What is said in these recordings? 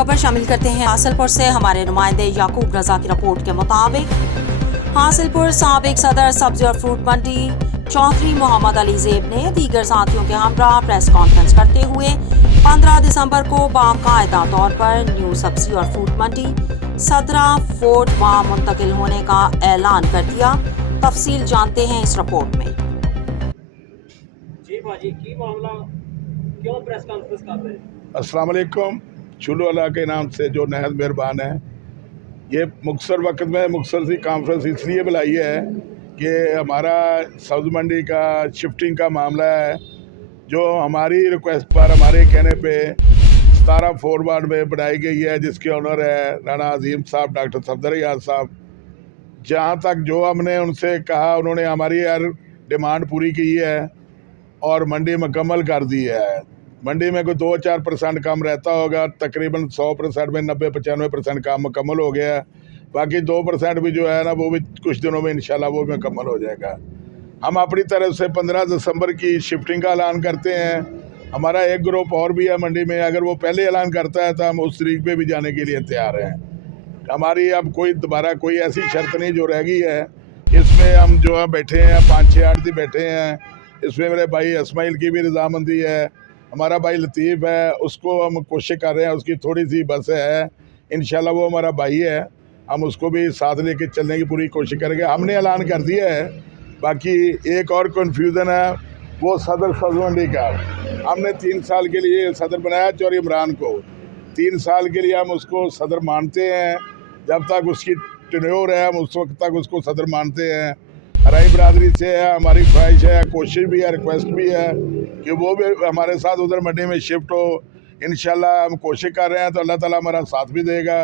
खबर शामिल करते हैं हासिलपुर से। हमारे नुमाइंदे याकूब रजा की रिपोर्ट के मुताबिक हासिलपुर साबिक सदर सब्जी और फ्रूट मंडी चौधरी मोहम्मद अली जेब ने दीगर साथियों के हमरा प्रेस कॉन्फ्रेंस करते हुए 15 दिसंबर को बाकायदा तौर पर न्यू सब्जी और फ्रूट मंडी सदरा फोर्ट वहाँ मुंतकिल होने का ऐलान कर दिया। तफसील जानते हैं इस रिपोर्ट में। जी भाजी की मामला क्यों प्रेस कॉन्फ्रेंस कर रहे हैं? अस्सलाम वालेकुम। चुल्लू अल्लाह के नाम से जो नहायत मेहरबान है, ये मुख्तर वक्त में मुख्तर सी कॉन्फ्रेंस इसलिए बुलाई है कि हमारा सब्ज़ मंडी का शिफ्टिंग का मामला है, जो हमारी रिक्वेस्ट पर हमारे कहने पे 17 फोर वार्ड में बनाई गई है, जिसके ऑनर है राणा अजीम साहब, डॉक्टर सफदर याद साहब। जहाँ तक जो हमने उनसे कहा, उन्होंने हमारी हर डिमांड पूरी की है और मंडी मुकम्मल कर दी है। मंडी में कोई 2-4% काम रहता होगा, तकरीबन 100% में 90-95% काम मुकम्मल हो गया है। बाकी 2% भी जो है ना, वो भी कुछ दिनों में इंशाल्लाह वो भी मुकम्मल हो जाएगा। हम अपनी तरफ से 15 दिसंबर की शिफ्टिंग का ऐलान करते हैं। हमारा एक ग्रुप और भी है मंडी में, अगर वो पहले ऐलान करता है तो हम उस तरीक पे भी जाने के लिए तैयार हैं। हमारी अब कोई दोबारा कोई ऐसी शर्त नहीं जो रह गई है। इसमें हम जो है बैठे हैं, 5-6 आड़ती बैठे हैं। इसमें मेरे भाई इस्माइल की भी रजामंदी है, हमारा भाई लतीफ़ है, उसको हम कोशिश कर रहे हैं, उसकी थोड़ी सी बस है, इंशाल्लाह वो हमारा भाई है, हम उसको भी साथ लेके चलने की पूरी कोशिश करेंगे। हमने ऐलान कर दिया है। बाकी एक और कन्फ्यूज़न है, वो सदर सब्ज़ मंडी का। हमने 3 साल के लिए सदर बनाया चौधरी इमरान को। 3 साल के लिए हम उसको सदर मानते हैं। जब तक उसकी टेन्योर है, हम उस वक्त तक उसको सदर मानते हैं। हराई बरादरी से है, हमारी ख्वाहिश है, कोशिश भी है, रिक्वेस्ट भी है कि वो भी हमारे साथ उधर मंडी में शिफ्ट हो। इंशाल्लाह हम कोशिश कर रहे हैं, तो अल्लाह ताला हमारा साथ भी देगा।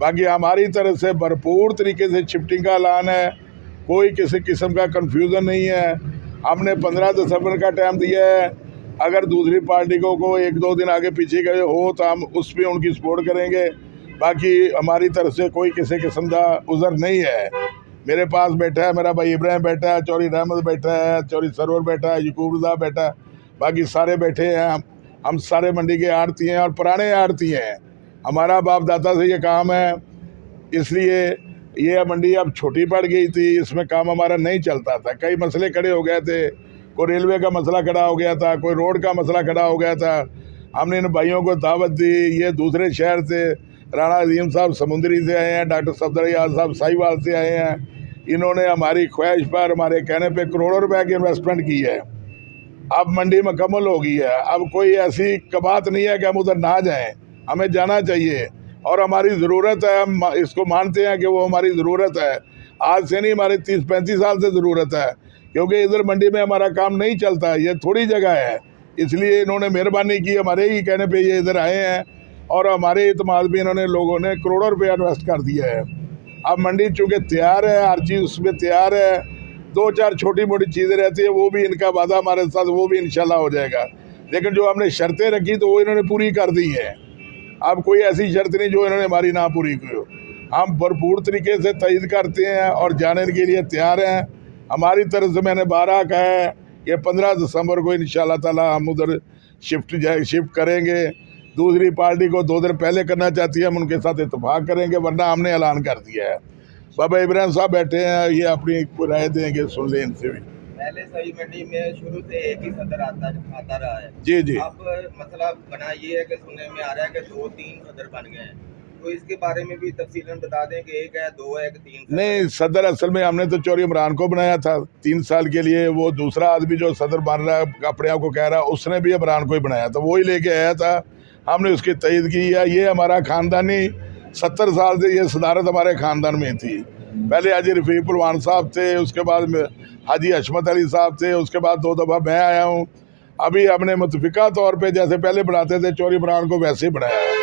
बाकी हमारी तरफ से भरपूर तरीके से शिफ्टिंग का ऐलान है, कोई किसी किस्म का कन्फ्यूज़न नहीं है। हमने 15 दिसंबर का टाइम दिया है। अगर दूसरी पार्टी को 1-2 दिन आगे पीछे गए हो तो हम उस पर उनकी सपोर्ट करेंगे। बाकी हमारी तरफ से कोई किसी किस्म का उज़र नहीं है। मेरे पास बैठा है मेरा भाई इब्राहिम बैठा है, चौधरी रहमत बैठा है, चौधरी सरवर बैठा है, याकूब रज़ा बैठा है, बाकी सारे बैठे हैं। हम सारे मंडी के आड़ती हैं और पुराने आड़ती हैं। हमारा बाप दादा से ये काम है, इसलिए ये मंडी अब छोटी पड़ गई थी, इसमें काम हमारा नहीं चलता था। कई मसले खड़े हो गए थे, कोई रेलवे का मसला खड़ा हो गया था, कोई रोड का मसला खड़ा हो गया था। हमने इन भाइयों को दावत दी, ये दूसरे शहर से, राणा अजीम साहब समुंदरी से आए हैं, डॉक्टर सफदर याद साहब साहिवाल से आए हैं। इन्होंने हमारी ख्वाहिश पर, हमारे कहने पे करोड़ों रुपए की इन्वेस्टमेंट की है। अब मंडी मुकम्मल हो गई है। अब कोई ऐसी बात नहीं है कि हम उधर ना जाएं, हमें जाना चाहिए और हमारी ज़रूरत है। हम इसको मानते हैं कि वो हमारी ज़रूरत है। आज से नहीं, हमारे 30-35 साल से ज़रूरत है, क्योंकि इधर मंडी में हमारा काम नहीं चलता। ये थोड़ी जगह है, इसलिए इन्होंने मेहरबानी की, हमारे ही कहने पर ये इधर आए हैं और हमारे इत्माद भी इन्होंने लोगों ने करोड़ों रुपये इन्वेस्ट कर दिया है। अब मंडी चूँकि तैयार है, हर चीज़ उसमें तैयार है। 2-4 छोटी मोटी चीज़ें रहती है, वो भी इनका वादा हमारे साथ, वो भी इंशाल्लाह हो जाएगा। लेकिन जो हमने शर्तें रखी तो वो इन्होंने पूरी कर दी हैं। अब कोई ऐसी शर्त नहीं जो इन्होंने हमारी ना पूरी की हो। हम भरपूर तरीके से तईद करते हैं और जाने के लिए तैयार हैं। हमारी तरफ से मैंने 12 कहा है कि 15 दिसंबर को इंशाल्लाह ताला हम उधर शिफ्ट करेंगे। दूसरी पार्टी को 2 दिन पहले करना चाहती है, हम उनके साथ इत्तेफाक करेंगे, वरना हमने ऐलान कर दिया है। बाबा इब्राहिम साहब बैठे हैं, ये अपनी राय देंगे, सुन लें इनसे भी। पहले सही मंडी में शुरू से एक ही सदर आता रहा है। जी जी। अब मसला बना ये है कि सुनने में आ रहा है कि 2-3 सदर बन गए हैं, तो इसके बारे में भी तफसीलन बता दें कि 1 है, 2 है कि 3 नहीं, सदर असल में हमने तो चौधरी इमरान को बनाया था 3 साल के लिए। वो दूसरा आदमी जो सदर बन रहा है, अपने आप को कह रहा है, उसने भी इमरान को ही बनाया था, वो ही लेके आया था। हमने उसकी तईद की है। ये हमारा ख़ानदानी 70 साल से ये सदारत हमारे ख़ानदान में थी। पहले हाजी रफ़ीक परवान साहब थे, उसके बाद हाजी हशमत अली साहब थे, उसके बाद 2 दफ़ा मैं आया हूँ। अभी हमने मुतफ़िका तौर पे जैसे पहले बनाते थे चौधरी इमरान को, वैसे ही बनाया है।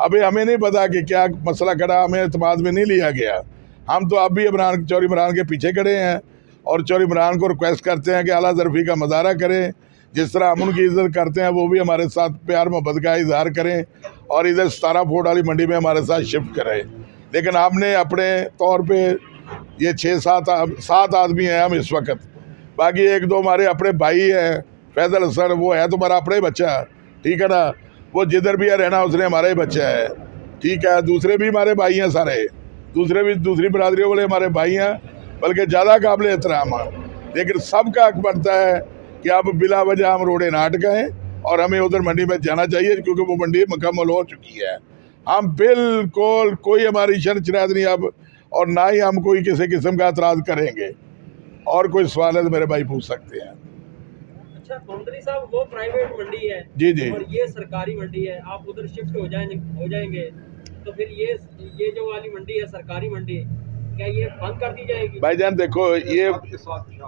अभी हमें नहीं पता कि क्या मसला खड़ा, हमें इत्माद में नहीं लिया गया। हम तो अब भी चौधरी इमरान के पीछे खड़े हैं और चौधरी इमरान को रिक्वेस्ट करते हैं कि आला ज़रफ़ी का मज़ारा करें। जिस तरह हम उनकी इज़्ज़त करते हैं, वो भी हमारे साथ प्यार मोहब्बत का इजहार करें और इधर 17 फुट वाली मंडी में हमारे साथ शिफ्ट करें। लेकिन आपने अपने तौर पे ये 6-7 आदमी हैं हम इस वक्त। बाकी 1-2 हमारे अपने भाई हैं, फैजल हसन वो है तुम्हारा अपना ही बच्चा, ठीक है ना, वो जिधर भी है रहना उसने हमारा ही बच्चा है। ठीक है, दूसरे भी हमारे भाई हैं सारे, दूसरे भी दूसरी बरादरियों वाले हमारे भाई हैं, बल्कि ज़्यादा काबिल एहतराम हैं। लेकिन सबका हक बनता है कि अब बिला वजह हम रोडे ना अटकाएं और हमें उधर मंडी में जाना चाहिए, क्योंकि वो मंडी मुकम्मल हो चुकी है। हम बिल्कुल कोई हमारी शर्त शिकायत नहीं अब, और ना ही हम कोई किसी किस्म का एतराज़ करेंगे। और कोई सवाल है तो मेरे भाई पूछ सकते हैं। अच्छा कौंदरी साहब, वो प्राइवेट मंडी है जी जी। और ये सरकारी मंडी है, आप उधर शिफ्ट हो जाएंगे तो फिर ये जो वाली मंडी है सरकारी मंडी, क्या ये बंद कर दी जाएगी? भाईजान देखो,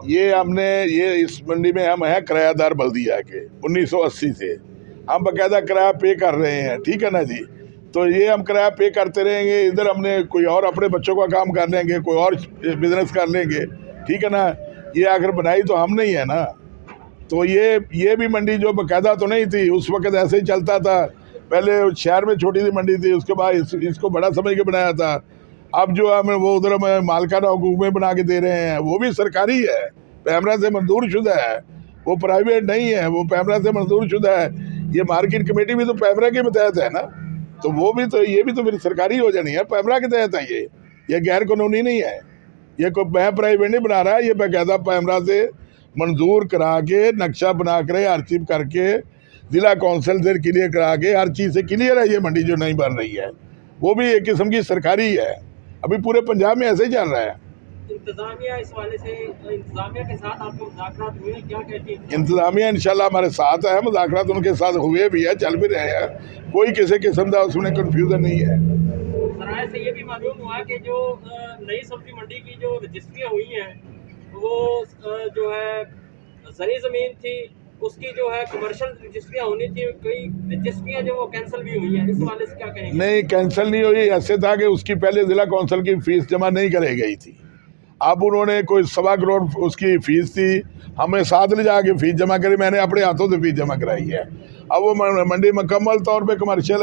ये हमने ये इस मंडी में हम हैं किरायादार बल्दिया के 1980 से हम बाकायदा किराया पे कर रहे हैं, ठीक है ना जी। तो ये हम किराया पे करते रहेंगे, इधर हमने कोई और अपने बच्चों का काम कर लेंगे, कोई और बिजनेस कर लेंगे, ठीक है ना। ये आखिर बनाई तो हमने ही है ना। तो ये भी मंडी जो बाकायदा तो नहीं थी, उस वक्त ऐसे ही चलता था। पहले शहर में छोटी सी मंडी थी, उसके बाद इसको बड़ा समझ के बनाया था। अब जो हमें वो उधर हमें मालकाना हुकूक में बना के दे रहे हैं, वो भी सरकारी है, पैमरा से मंजूर शुदा है, वो प्राइवेट नहीं है, वो पैमरा से मंजूर शुदा है। ये मार्केट कमेटी भी तो पैमरा के तहत है ना, तो वो भी तो ये भी तो फिर सरकारी हो जानी है, पैमरा के तहत है। ये गैर कानूनी नहीं है, ये कोई मैं प्राइवेट नहीं बना रहा है, ये बाकायदा पैमरा से मंजूर करा के नक्शा बना कर हर चीज करके ज़िला कौंसिल से क्लियर करा के हर चीज़ से क्लियर है। ये मंडी जो नहीं बन रही है वो भी एक किस्म की सरकारी है। अभी पूरे पंजाब में ऐसे ही चल रहा है। इंतजामिया इस वाले से, इंतजामिया के साथ आपको मुज़ाकरात हुए, क्या कहती है इंतजामिया इंशाल्लाह हमारे साथ है, मुज़ाकरात उनके साथ हुए भी है, चल भी रहे हैं, कोई किसी किस्म का उसमें कन्फ्यूज़न नहीं है। सराय से ये भी मालूम हुआ कि जो नई सब्जी मंडी की जो रजिस्ट्रियाँ हुई हैं, वो जो है ज़री ज़मीन थी, उसकी जो है कमर्शियल रजिस्ट्रियाँ होनी थी, कई रजिस्ट्रियाँ जो वो कैंसिल भी हुई हैं, इस वाले से क्या कहेंगे? नहीं, कैंसिल नहीं हुई, ऐसे था कि उसकी पहले ज़िला कौंसिल की फ़ीस जमा नहीं कराई गई थी। अब उन्होंने कोई 1.25 करोड़ उसकी फ़ीस थी, हमें साथ ले जाके फ़ीस जमा करी, मैंने अपने हाथों से फ़ीस जमा कराई है। अब वो मंडी मुकम्मल तौर पे कमर्शियल